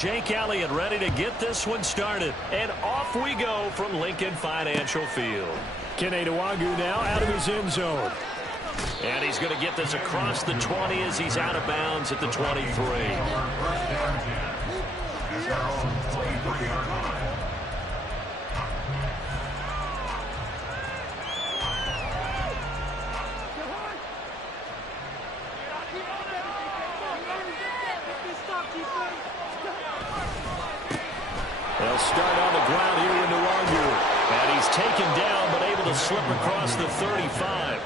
Jake Elliott ready to get this one started. And off we go from Lincoln Financial Field. Kene Nwangwu now out of his end zone. And he's going to get this across the 20 as he's out of bounds at the 23. They'll start on the ground here with Nwangwu. And he's taken down but able to slip across the 35.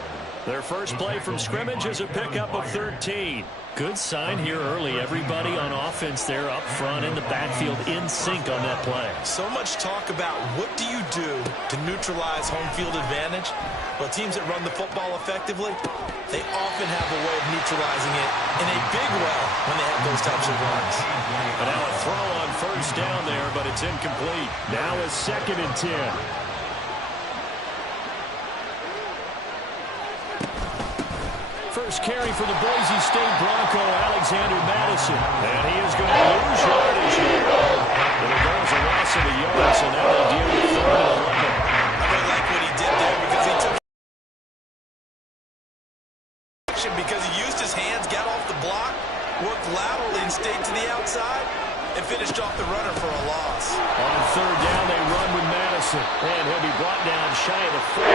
Their first play from scrimmage is a pickup of 13. Good sign here early. Everybody on offense there up front in the backfield in sync on that play. So much talk about what do you do to neutralize home field advantage? Well, teams that run the football effectively, they often have a way of neutralizing it in a big way when they have those types of runs. And now a throw on first down there, but it's incomplete. Now a 2nd and 10. First carry for the Boise State Bronco, Alexander Madison. And he is going to lose yardage here. But it goes a loss of a yard, so now they deal with 3rd and 11. I really like what he did there because he took action because he used his hands, got off the block, worked laterally and stayed to the outside, and finished off the runner for a loss. On 3rd down, they run with Madison. And he'll be brought down shy of the 4.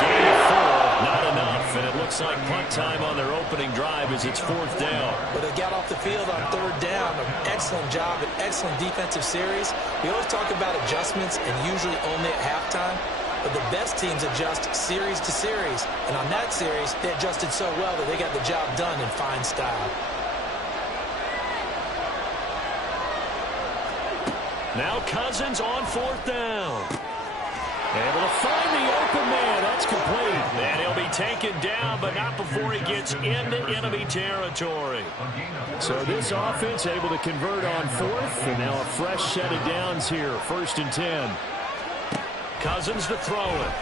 Gain of 4, not enough. And it looks like punt time on their opening drive as it's 4th down. But they got off the field on 3rd down. An excellent job, an excellent defensive series. We always talk about adjustments and usually only at halftime. But the best teams adjust series to series. And on that series, they adjusted so well that they got the job done in fine style. Now Cousins on 4th down. Able to find the open man. That's complete. And he'll be taken down, but not before he gets into enemy territory. So this offense able to convert on 4th. And now a fresh set of downs here. 1st and 10. Cousins to throw it.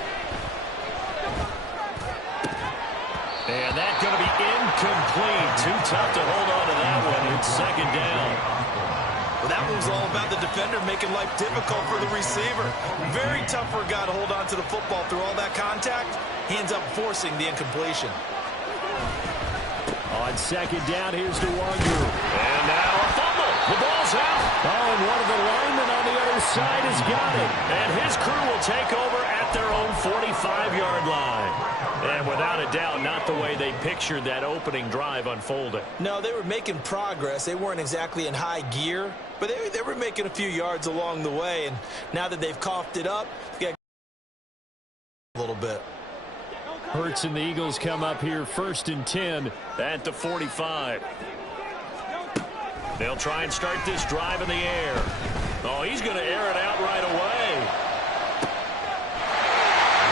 And that's going to be incomplete. Too tough to hold on to that one. It's 2nd down. Well, that one's all about the defender making life difficult for the receiver. Very tough for a guy to hold on to the football through all that contact. He ends up forcing the incompletion. On 2nd down, here's Nwangwu. And now a fumble. The ball's out. Oh, and one of the linemen on the other side has got it. And his crew will take over at their own 45-yard line. And without a doubt, not the way they pictured that opening drive unfolding. No, they were making progress. They weren't exactly in high gear, but they were making a few yards along the way. And now that they've coughed it up, they got a little bit. Hurts and the Eagles come up here 1st and 10 at the 45. They'll try and start this drive in the air. Oh, he's going to air it out right away.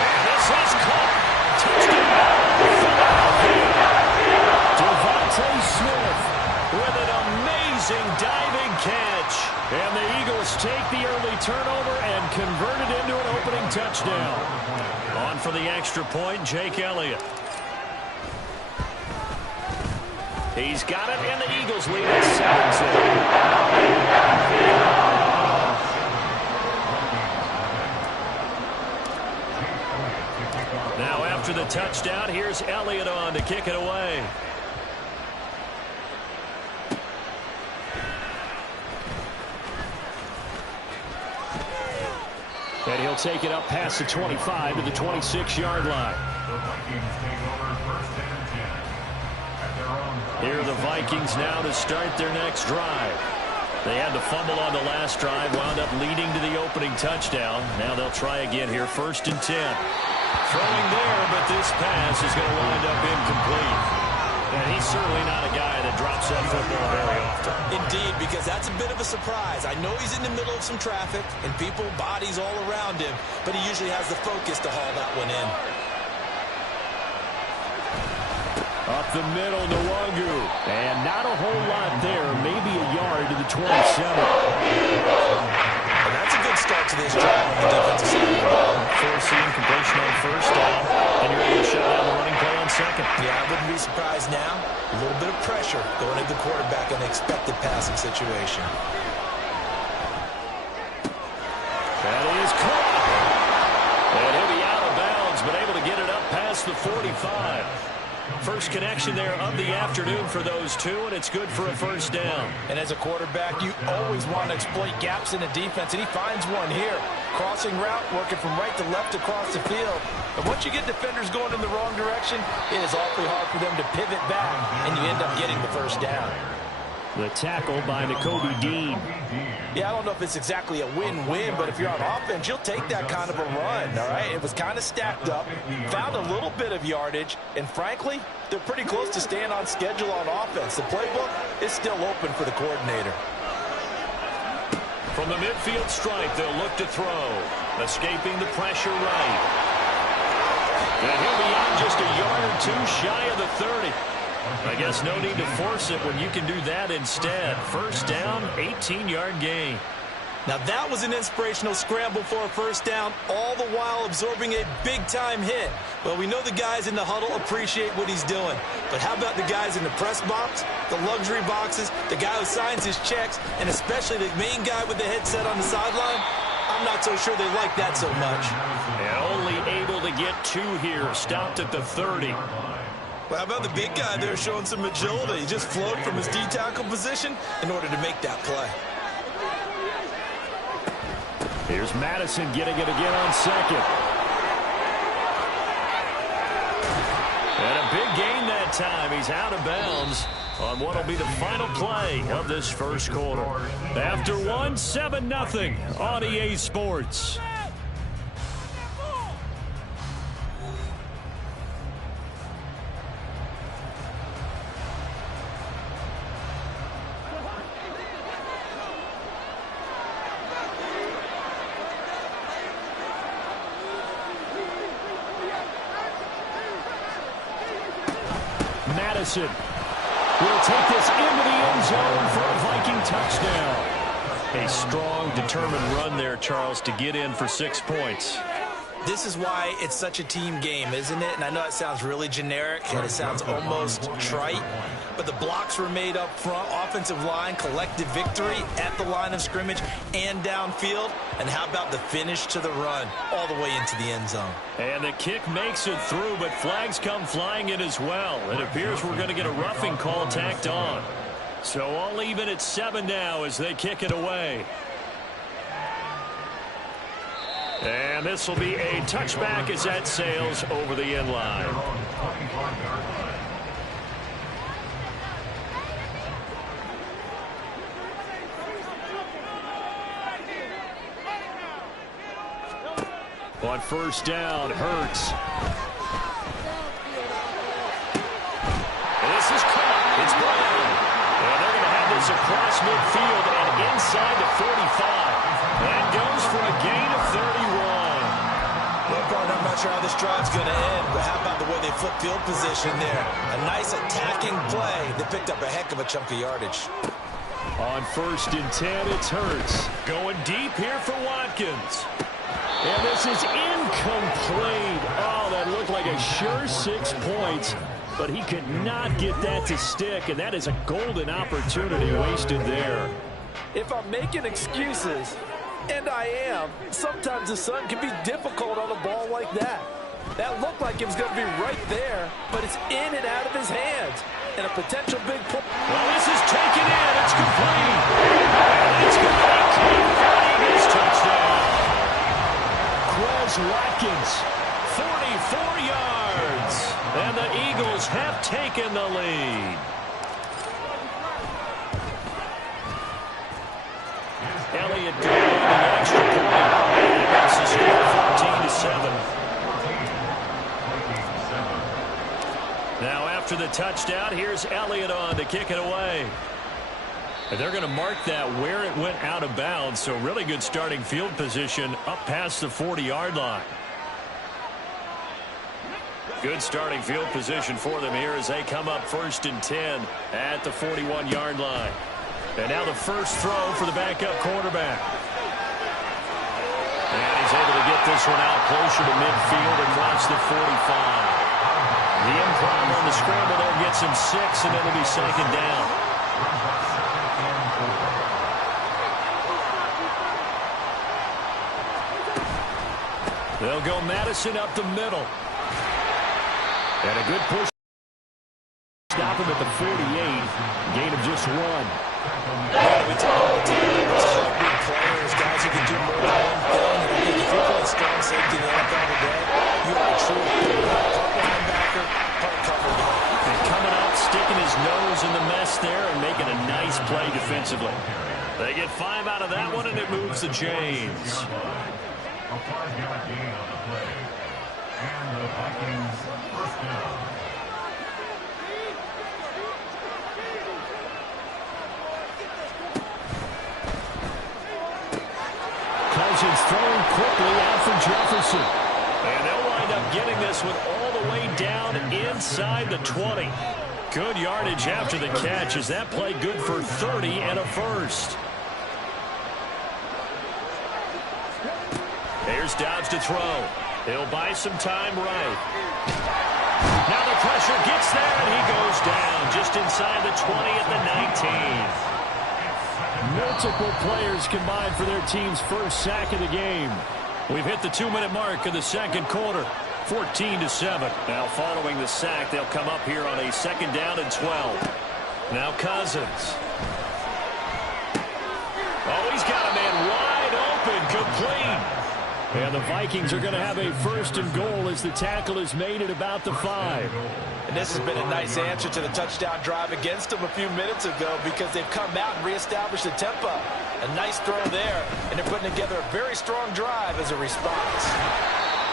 And this is caught. Touchdown. Devontae Smith with an amazing diving catch. And the Eagles take the early turnover and convert it into an opening touchdown. On for the extra point, Jake Elliott. He's got it, and the Eagles lead at 7-2. Now after the touchdown, here's Elliott on to kick it away. And he'll take it up past the 25 to the 26-yard line. Here are the Vikings now to start their next drive. They had the fumble on the last drive, wound up leading to the opening touchdown. Now they'll try again here, 1st and 10. Throwing there, but this pass is going to wind up incomplete. And he's certainly not a guy that drops that football very often. Indeed, because that's a bit of a surprise. I know he's in the middle of some traffic and people, bodies all around him, but he usually has the focus to haul that one in. Up the middle, Nwangwu. And not a whole lot there, maybe a yard to the 27. And that's a good start to this drive on the defensive side of the ball. Forcing completion on 1st down, and you're able to shut down the running play on 2nd. Yeah, I wouldn't be surprised now. A little bit of pressure going into the quarterback in an expected passing situation. That is caught. And he'll be out of bounds, but able to get it up past the 45. First connection there of the afternoon for those two, and it's good for a first down. And as a quarterback, you always want to exploit gaps in the defense, and he finds one here. Crossing route, working from right to left across the field. And once you get defenders going in the wrong direction, it is awfully hard for them to pivot back, and you end up getting the first down. The tackle by Nakobe Dean. Yeah, I don't know if it's exactly a win-win, but if you're on offense, you'll take that kind of a run, all right? It was kind of stacked up, found a little bit of yardage, and frankly, they're pretty close to staying on schedule on offense. The playbook is still open for the coordinator. From the midfield stripe, they'll look to throw. Escaping the pressure right. And he'll be out just a yard or two shy of the 30. I guess no need to force it when you can do that instead. First down, 18-yard gain. Now that was an inspirational scramble for a first down, all the while absorbing a big-time hit. Well, we know the guys in the huddle appreciate what he's doing. But how about the guys in the press box, the luxury boxes, the guy who signs his checks, and especially the main guy with the headset on the sideline? I'm not so sure they like that so much. And only able to get two here, stopped at the 30. Well, how about the big guy there showing some agility? He just flowed from his D-tackle position in order to make that play. Here's Madison getting it again on second. And a big gain that time. He's out of bounds on what will be the final play of this first quarter. After one, 7-0 on EA Sports. Madison will take this into the end zone for a Viking touchdown. A strong, determined run there, Charles, to get in for 6 points. This is why it's such a team game, isn't it? And I know it sounds really generic and it sounds almost trite, but the blocks were made up front, offensive line, collective victory at the line of scrimmage and downfield. And how about the finish to the run all the way into the end zone? And the kick makes it through, but flags come flying in as well. It appears we're going to get a roughing call tacked on. So all even at 7 now as they kick it away. And this will be a touchback as that sails over the end line. On first down, Hurts. This is caught. It's Brown. And they're going to have this across midfield and inside the 45. That goes for a gain of 31. Well, partner, I'm not sure how this drive's going to end, but how about the way they flip field position there? A nice attacking play. They picked up a heck of a chunk of yardage. On first and 10, it's Hurts. Going deep here for Watkins. And this is incomplete. Oh, that looked like a sure 6 points, but he could not get that to stick, and that is a golden opportunity wasted there. If I'm making excuses, and I am, sometimes the sun can be difficult on a ball like that. That looked like it was going to be right there, but it's in and out of his hands. And a potential big pull. Well, this is taken in. It's complete. And it's complete. His touchdown. Quez Watkins, 44 yards. And the Eagles have taken the lead. Elliott going the extra point. And that's the score, 14-7. Now after the touchdown, here's Elliott on to kick it away. And they're going to mark that where it went out of bounds. So really good starting field position up past the 40-yard line. Good starting field position for them here as they come up first and 10 at the 41-yard line. And now the first throw for the backup quarterback. And he's able to get this one out closer to midfield and watch the 45. The improv on the scramble there gets him 6, and it'll be second down. They'll go Madison up the middle. And a good push. Stop him at the 48. Gain of just 1. We talk all the time about big players, guys who can do more than one thing. And I think if you're playing strong safety in the NFL today, you are a true linebacker, part cover guy. And coming up, sticking his nose in the mess there and making a nice play defensively. They get 5 out of that one, and it moves the chains. A 5-yard gain on the play. And the Vikings first down. Cousins throwing quickly out for Jefferson. And they'll wind up getting this one all the way down inside the 20. Good yardage after the catch as that play good for 30 and a first. Here's Dobbs to throw. He'll buy some time right. Now the pressure gets there, and he goes down just inside the 20 at the 19. Multiple players combined for their team's first sack of the game. We've hit the 2-minute mark of the second quarter. 14-7. Now following the sack, they'll come up here on a second down and 12. Now Cousins. Oh, he's got a man wide open, complete. And the Vikings are going to have a first and goal as the tackle is made at about the 5. And this has been a nice answer to the touchdown drive against them a few minutes ago because they've come out and reestablished the tempo. A nice throw there, and they're putting together a very strong drive as a response.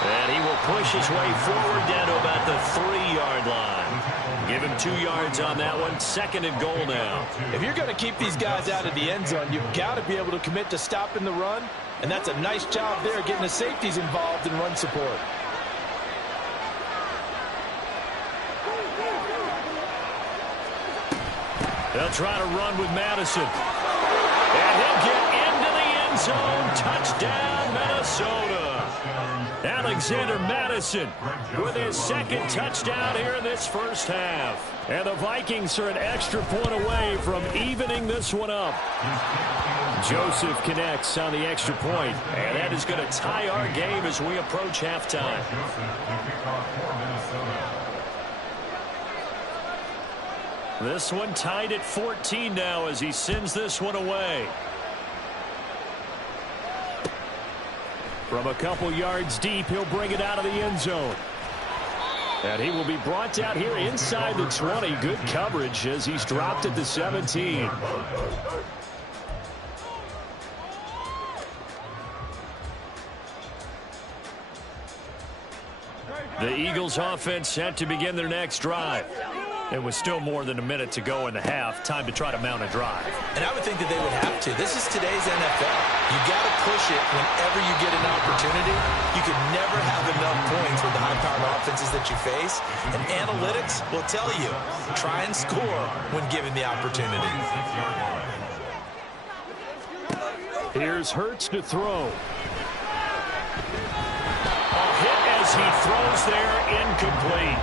And he will push his way forward down to about the 3-yard line. Give him 2 yards on that one. Second and goal now. If you're going to keep these guys out of the end zone, you've got to be able to commit to stopping the run. And that's a nice job there, getting the safeties involved in run support. They'll try to run with Madison. And he'll get into the end zone. Touchdown, Minnesota. Alexander Madison with his second touchdown here in this first half. And the Vikings are an extra point away from evening this one up. Joseph connects on the extra point, and that is going to tie our game as we approach halftime. This one tied at 14 now as he sends this one away. From a couple yards deep, he'll bring it out of the end zone. And he will be brought down here inside the 20. Good coverage as he's dropped at the 17. The Eagles offense set to begin their next drive. It was still more than a minute to go in the half. Time to try to mount a drive. And I would think that they would have to. This is today's NFL. You got to push it whenever you get an opportunity. You can never have enough points with the high-powered offenses that you face. And analytics will tell you, try and score when given the opportunity. Here's Hurts to throw. A hit as he throws there, incomplete.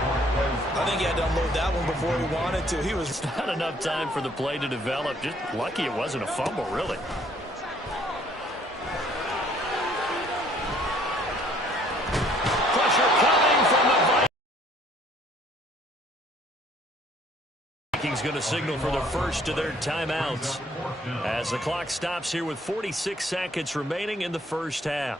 I think he had to unload that one before he wanted to. He was not enough time for the play to develop. Just lucky it wasn't a fumble, really. Pressure coming from the Vikings. Going to signal for the first of their timeouts as the clock stops here with 46 seconds remaining in the first half.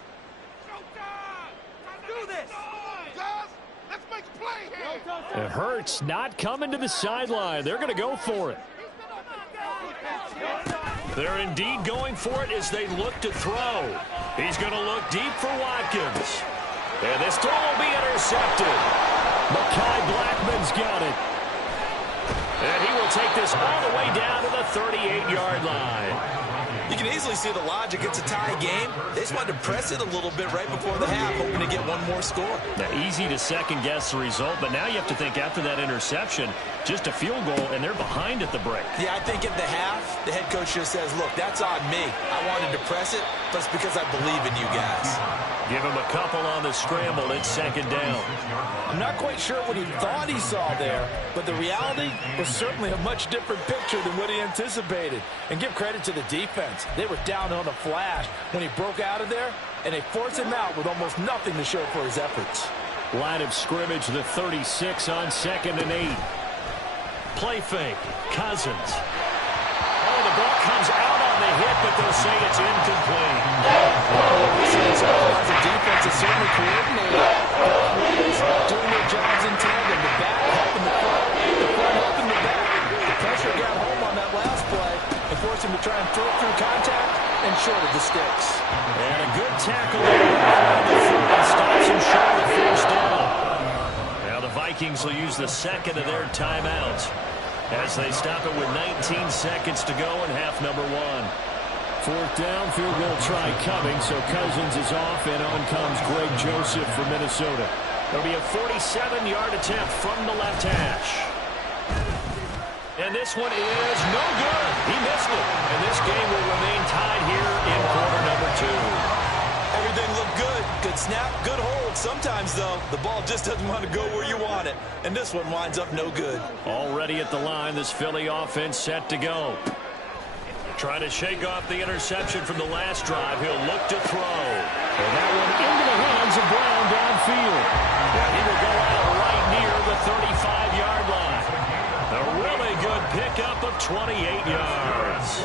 It hurts not coming to the sideline. They're going to go for it. They're indeed going for it as they look to throw. He's going to look deep for Watkins. And this throw will be intercepted. Mekhi Blackman's got it. And he will take this all the way down to the 38-yard line. You can easily see the logic. It's a tie game. They just wanted to press it a little bit right before the half, hoping to get one more score. Now, easy to second-guess the result, but now you have to think after that interception, just a field goal, and they're behind at the break. Yeah, I think at the half, the head coach just says, look, that's on me. I wanted to press it, but it's because I believe in you guys. Give him a couple on the scramble. It's second down. I'm not quite sure what he thought he saw there, but the reality was certainly a much different picture than what he anticipated. And give credit to the defense. They were down on a flash when he broke out of there, and they forced him out with almost nothing to show for his efforts. Line of scrimmage, the 36 on 2nd and 8. Play fake. Cousins. Oh, the ball comes out on the hit, but they'll say it's incomplete. The defense is certainly coordinated. Doing their jobs in tandem. The back helping the front helping the back. The pressure got home on that last play and forced him to try and throw through contact and short of the sticks. And a good tackle there stops him short of first down. Now the Vikings will use the second of their timeouts as they stop it with 19 seconds to go in half number 1. 4th down, field goal try coming, so Cousins is off, and on comes Greg Joseph from Minnesota. It'll be a 47-yard attempt from the left hash. And this one is no good. He missed it. And this game will remain tied here in quarter number 2. Everything looked good. Good snap, good hold. Sometimes, though, the ball just doesn't want to go where you want it. And this one winds up no good. Already at the line, this Philly offense set to go. Trying to shake off the interception from the last drive. He'll look to throw. And that one into the hands of Brown downfield. And he will go out right near the 35-yard line. A really good pickup of 28 yards.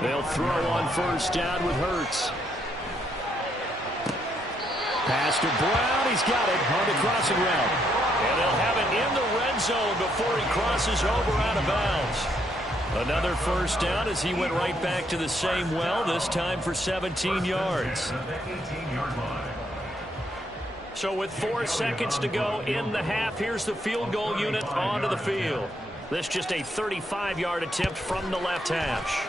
They'll throw on first down with Hurts. Pass to Brown. He's got it on the crossing route. And they'll have it in the red zone before he crosses over out of bounds. Another first down as he went right back to the same well, this time for 17 yards. So with 4 seconds to go in the half, here's the field goal unit onto the field. This just a 35-yard attempt from the left hash.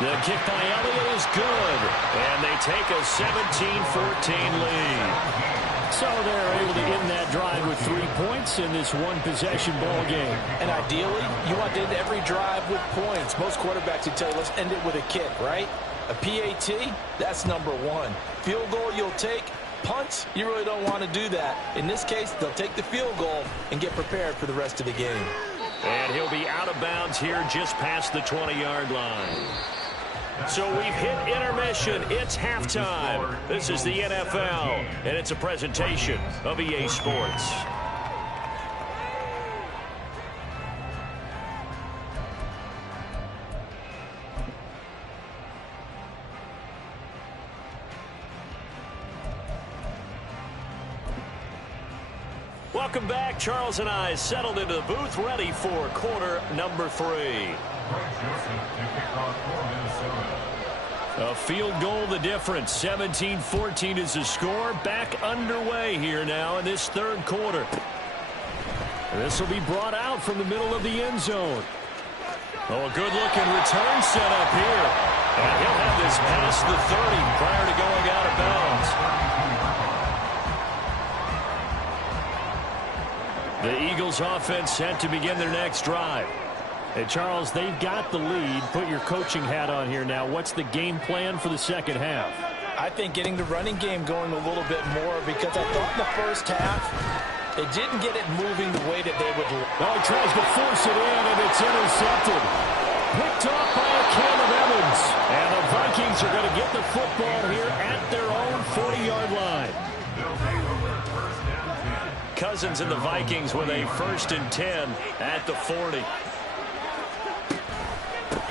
The kick by Elliott is good, and they take a 17-14 lead. So they're able to end that drive with 3 points in this one-possession ball game. And ideally, you want to end every drive with points. Most quarterbacks would tell you, let's end it with a kick, right? A PAT, that's number 1. Field goal you'll take. Punts, you really don't want to do that. In this case, they'll take the field goal and get prepared for the rest of the game. And he'll be out of bounds here just past the 20-yard line. So we've hit intermission. It's halftime. This is the NFL, and it's a presentation of EA Sports. Welcome back. Charles and I settled into the booth, ready for quarter number 3. A field goal the difference. 17-14 is the score. Back underway here now in this third quarter. This will be brought out from the middle of the end zone. Oh, a good-looking return set up here. And he'll have this past the 30 prior to going out of bounds. The Eagles offense set to begin their next drive. Hey, Charles, they've got the lead. Put your coaching hat on here now. What's the game plan for the second half? I think getting the running game going a little bit more, because I thought in the first half they didn't get it moving the way that they would. Oh, he tries to force it in, and it's intercepted. Picked off by a can of Evans. And the Vikings are going to get the football here at their own 40-yard line. Cousins and the Vikings with a 1st and 10 at the 40.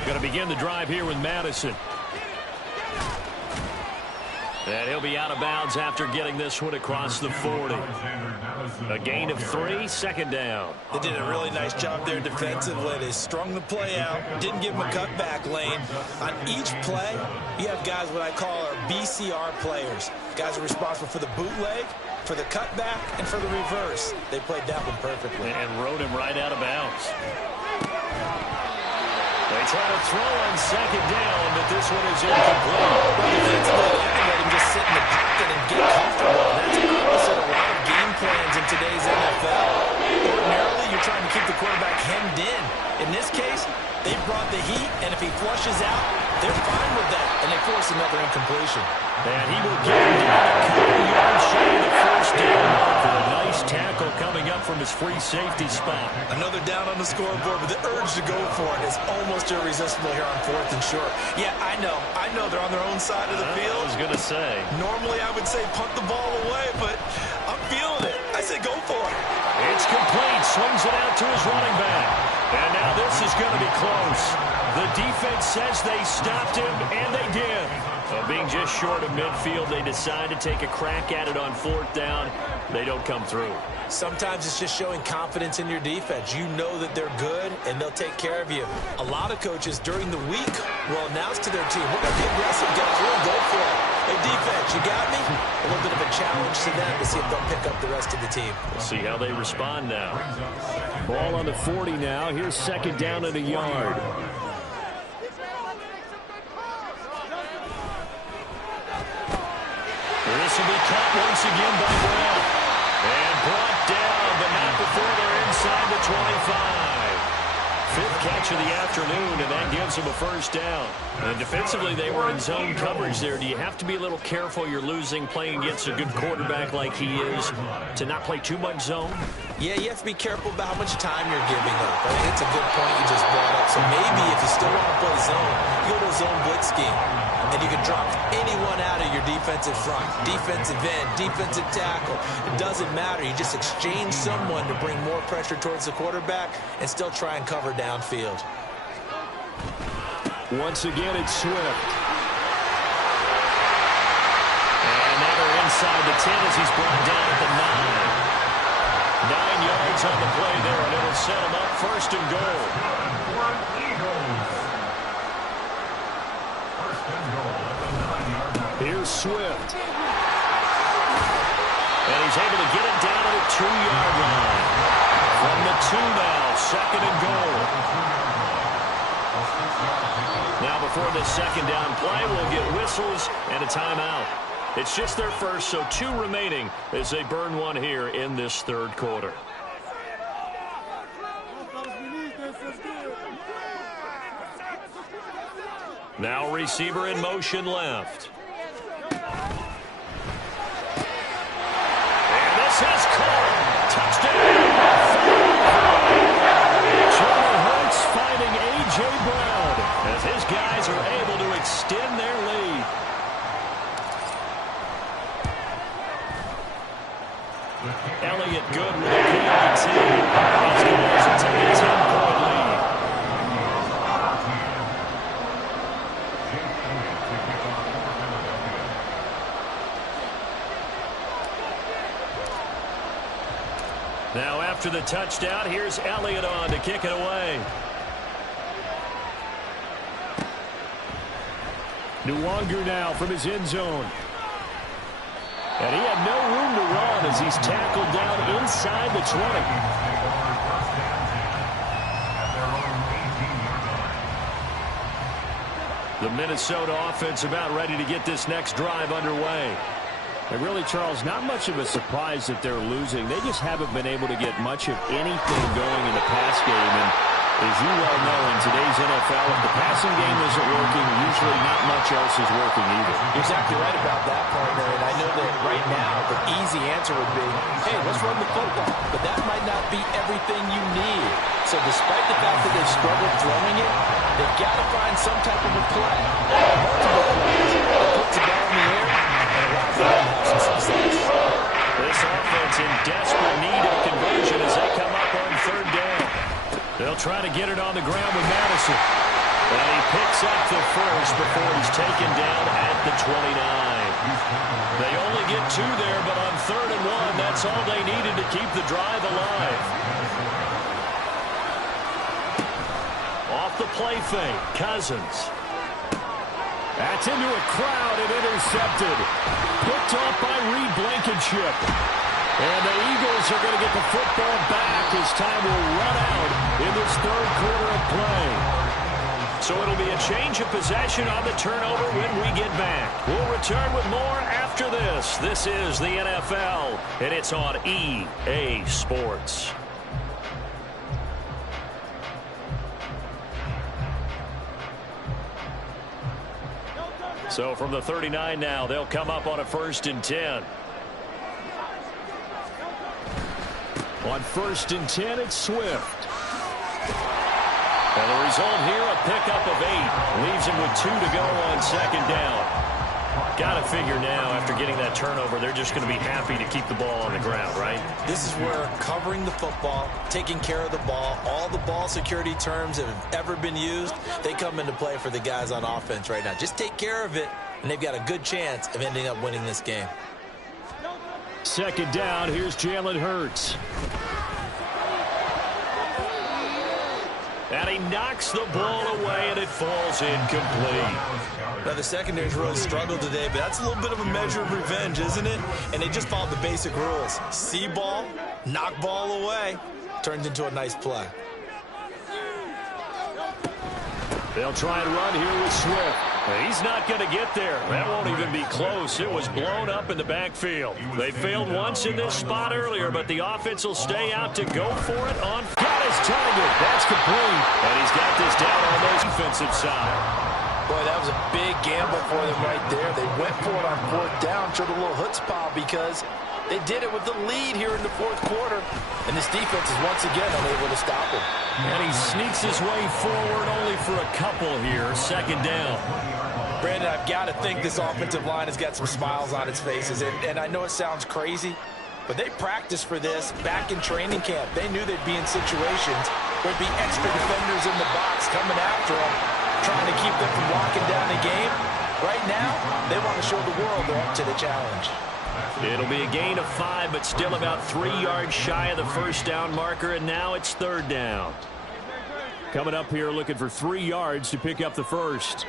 Going to begin the drive here with Madison. And he'll be out of bounds after getting this one across the 40. A gain of 3, second down. They did a really nice job there defensively. They strung the play out, didn't give him a cutback lane. On each play, you have guys what I call our BCR players. Guys are responsible for the bootleg, for the cutback, and for the reverse. They played that one perfectly. And rode him right out of bounds. They try to throw on second down, but this one is incomplete. Defensively, they have to let him just sit in the pocket and get comfortable. That's opposite a lot of game plans in today's NFL. Ordinarily, you're trying to keep the quarterback hemmed in. In this case, They brought the heat, and if he flushes out, they're fine with that, and they force another incompletion. And he will get him down a couple yards shy of the first down mark with a nice tackle coming up from his free safety spot. Another down on the scoreboard, but the urge to go for it is almost irresistible here on 4th and short. Yeah, I know they're on their own side of the field. I was going to say. Normally I would say punt the ball away, but I'm feeling it. I say go for it. It's complete. Swings it out to his running back. And now this is going to be close. The defense says they stopped him, and they did. Being just short of midfield, they decide to take a crack at it on 4th down. They don't come through. Sometimes it's just showing confidence in your defense. You know that they're good, and they'll take care of you. A lot of coaches during the week will announce to their team, we're going to be aggressive, guys. We're going to go for it. Hey, defense, you got me? A little bit of a challenge to them to see if they'll pick up the rest of the team. We'll see how they respond now. Ball on the 40 now. Here's 2nd down and a yard. This will be caught once again by Brown. And brought down, but not before they're inside the 25. 5th catch of the afternoon, and that gives them a first down. And defensively, they were in zone coverage there. Do you have to be a little careful? You're losing, playing against a good quarterback like he is, to not play too much zone? Yeah, you have to be careful about how much time you're giving up. I think it's a good point you just brought up. So maybe if you still want to play zone, you go to a zone blitz scheme. And you can drop anyone out of your defensive front, defensive end, defensive tackle. It doesn't matter. You just exchange someone to bring more pressure towards the quarterback and still try and cover downfield. Once again, it's Swift. And now they're inside the 10 as he's brought down at the 9. 9 yards on the play there, and it'll set him up 1st and goal. Here's Swift. And he's able to get it down to the 2-yard line. From the 2 now, 2nd and goal. Now before this 2nd down play, we'll get whistles and a timeout. It's just their first, so 2 remaining as they burn one here in this 3rd quarter. Now receiver in motion left. And this is caught. Touchdown. Jalen Hurts finding A.J. Brown as his guys are able to extend their lead. Elliott good with a PAT. These guys will take a 10-point lead. Now after the touchdown, here's Elliott on to kick it away. Nwangu now from his end zone. And he had no room to run as he's tackled down inside the 20. The Minnesota offense about ready to get this next drive underway. And really, Charles, not much of a surprise that they're losing. They just haven't been able to get much of anything going in the pass game. And as you well know, in today's NFL, if the passing game isn't working, usually not much else is working either. You're exactly right about that, partner. And I know that right now the easy answer would be, hey, let's run the football. But that might not be everything you need. So despite the fact that they've struggled throwing it, they've got to find some type of a play. Multiple plays that puts the ball in the air and allows them to have some success. This offense in desperate need of conversion as they come up on 3rd down. They'll try to get it on the ground with Madison. And he picks up the first before he's taken down at the 29. They only get 2 there, but on 3rd and 1, that's all they needed to keep the drive alive. Off the play fake, Cousins. That's into a crowd and intercepted. Picked off by Reed Blankenship. And the Eagles are going to get the football back as time will run out in this 3rd quarter of play. So it'll be a change of possession on the turnover when we get back. We'll return with more after this. This is the NFL, and it's on EA Sports. So from the 39 now, they'll come up on a 1st and 10. On 1st and 10, it's Swift. And the result here, a pickup of 8. Leaves him with 2 to go on 2nd down. Got to figure now, after getting that turnover, they're just going to be happy to keep the ball on the ground, right? This is where covering the football, taking care of the ball, all the ball security terms that have ever been used, they come into play for the guys on offense right now. Just take care of it, and they've got a good chance of ending up winning this game. 2nd down, here's Jalen Hurts. And he knocks the ball away, and it falls incomplete. Now, the secondary's really struggled today, but that's a little bit of a measure of revenge, isn't it? And they just followed the basic rules. See ball, knock ball away, turns into a nice play. They'll try and run here with Swift. He's not going to get there. That won't even be close. It was blown up in the backfield. They failed once in this spot earlier, but the offense will stay out to go for it on. Got his target. That's complete. And he's got this down on the defensive side. Boy, that was a big gamble for them right there. They went for it on 4th down, showed a little chutzpah because they did it with the lead here in the 4th quarter. And this defense is once again unable to stop him. And he sneaks his way forward only for a couple here. 2nd down. Brandon, I've got to think this offensive line has got some smiles on its faces. And I know it sounds crazy, but they practiced for this back in training camp. They knew they'd be in situations where there'd be extra defenders in the box coming after them, trying to keep them from locking down the game. Right now, they want to show the world they're up to the challenge. It'll be a gain of 5, but still about 3 yards shy of the 1st down marker, and now it's 3rd down. Coming up here looking for 3 yards to pick up the 1st.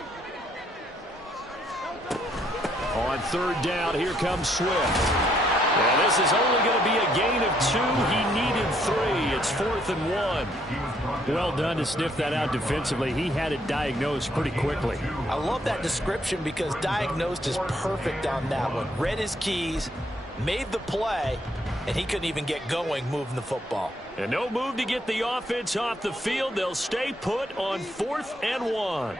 On 3rd down, here comes Swift. Well, this is only going to be a gain of 2. He needed 3. It's 4th and 1. Well done to sniff that out defensively. He had it diagnosed pretty quickly. I love that description because diagnosed is perfect on that one. Read his keys, made the play, and he couldn't even get going moving the football. And no move to get the offense off the field. They'll stay put on 4th and 1.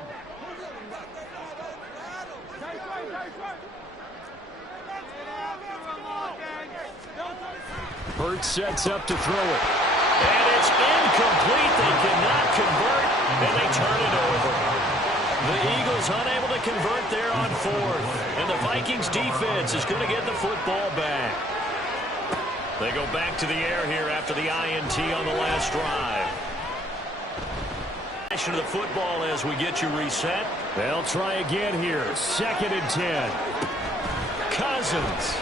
Hurts sets up to throw it. And it's incomplete. They cannot convert, and they turn it over. The Eagles unable to convert there on 4th. And the Vikings defense is going to get the football back. They go back to the air here after the INT on the last drive. Of the football as we get you reset. They'll try again here. 2nd and 10. Cousins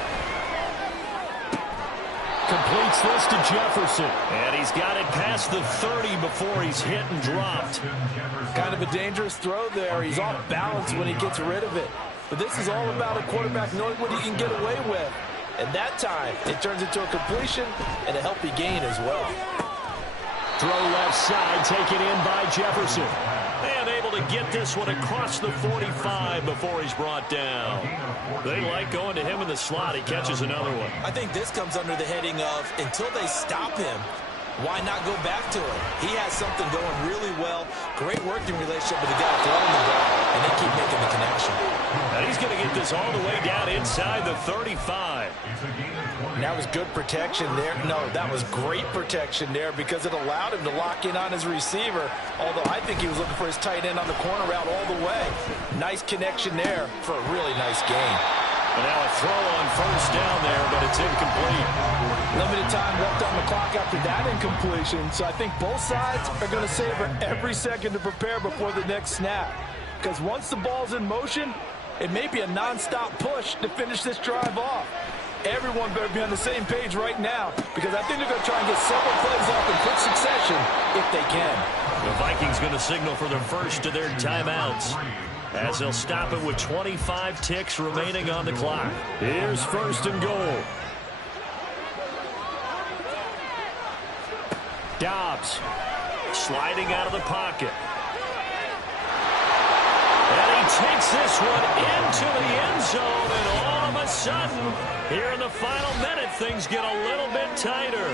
completes this to Jefferson. And he's got it past the 30 before he's hit and dropped. Kind of a dangerous throw there. He's off balance when he gets rid of it. But this is all about a quarterback knowing what he can get away with. And that time, it turns into a completion and a healthy gain as well. Throw left side, taken in by Jefferson. And able to get this one across the 45 before he's brought down. They like going to him in the slot. He catches another one. I think this comes under the heading of, until they stop him, why not go back to it? He has something going really well. Great working relationship with the guy throwing the ball, and they keep making the connection. And he's going to get this all the way down inside the 35. That was good protection there. No, that was great protection there because it allowed him to lock in on his receiver, although I think he was looking for his tight end on the corner route all the way. Nice connection there for a really nice gain. And now a throw on 1st down there, but it's incomplete. Limited time left on the clock after that incompletion, so I think both sides are going to savor every second to prepare before the next snap. Because once the ball's in motion, it may be a nonstop push to finish this drive off. Everyone better be on the same page right now because I think they're going to try and get several plays off in quick succession if they can. The Vikings going to signal for the first of their timeouts as they'll stop it with 25 ticks remaining on the clock. Here's 1st and goal. Dobbs sliding out of the pocket. And he takes this one into the end zone, and all of a sudden, here in the final minute, things get a little bit tighter.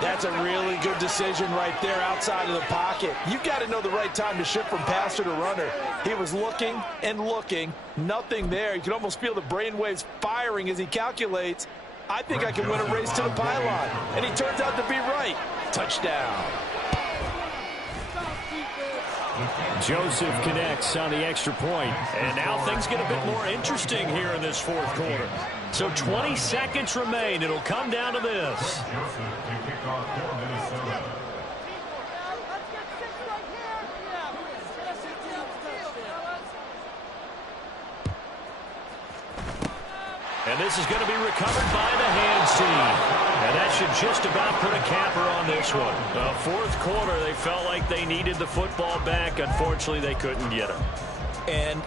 That's a really good decision right there outside of the pocket. You've got to know the right time to shift from passer to runner. He was looking and looking, nothing there. You can almost feel the brainwaves firing as he calculates, I think I can win a race to the pylon. And he turns out to be right. Touchdown. Joseph connects on the extra point. And now things get a bit more interesting here in this fourth quarter. So 20 seconds remain. It'll come down to this. And this is going to be recovered by the hands team. And that should just about put a capper on this one. Fourth quarter, they felt like they needed the football back. Unfortunately, they couldn't get it. And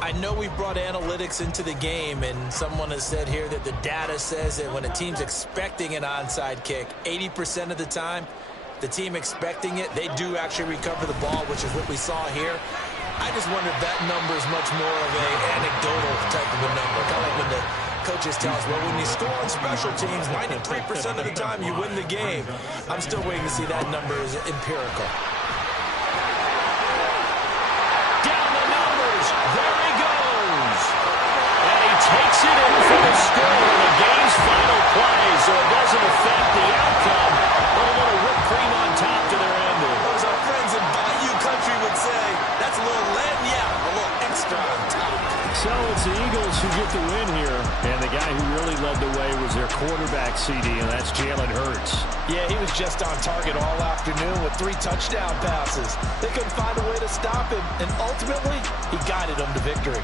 I know we brought analytics into the game, and someone has said here that the data says that when a team's expecting an onside kick, 80% of the time, the team expecting it, they do actually recover the ball, which is what we saw here. I just wonder if that number is much more of an anecdotal type of a number. Kind of like when the coaches tell us, well, when you score on special teams, 93% of the time you win the game. I'm still waiting to see that number is empirical. Down the numbers. There he goes. And he takes it in for the score in the game's final play, so it doesn't affect the outcome. But a little whipped cream on top to their ending. As our friends in Bayou Country would say, that's a little lagniappe, a little extra on top. So it's the Eagles who get the win here. And the guy who really led the way was their quarterback, CD, and that's Jalen Hurts. Yeah, he was just on target all afternoon with 3 touchdown passes. They couldn't find a way to stop him, and ultimately, he guided them to victory.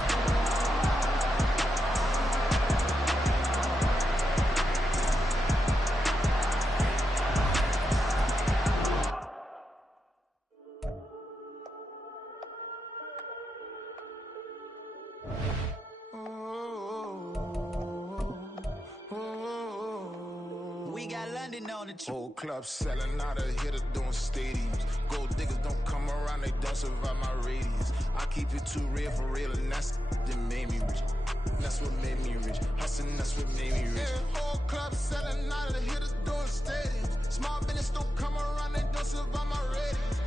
Whole club selling out of hitter doing stadiums. Gold diggers don't come around, they don't survive my radius. I keep it too real for real, and that's that made me rich. That's what made me rich. Hustling, that's what made me rich. Yeah, whole club selling out of hitters doing stadiums. Small business don't come around, they don't survive my radius.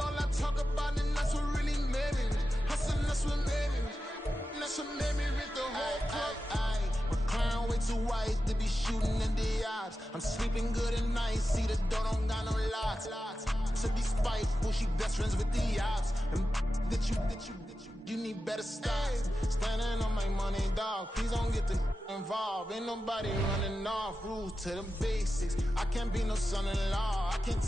All I talk about, and that's what really made me rich. Hustling, that's what made me rich. And that's what made me rich. The whole club. Recline way too wide to be shooting in the eyes. I'm sleeping good at night, see the door don't got no locks. To be spiteful, she best friends with the ops. And you need better style. Standing on my money, dog. Please don't get the involved. Ain't nobody running off. Rules to the basics. I can't be no son-in-law. I can't take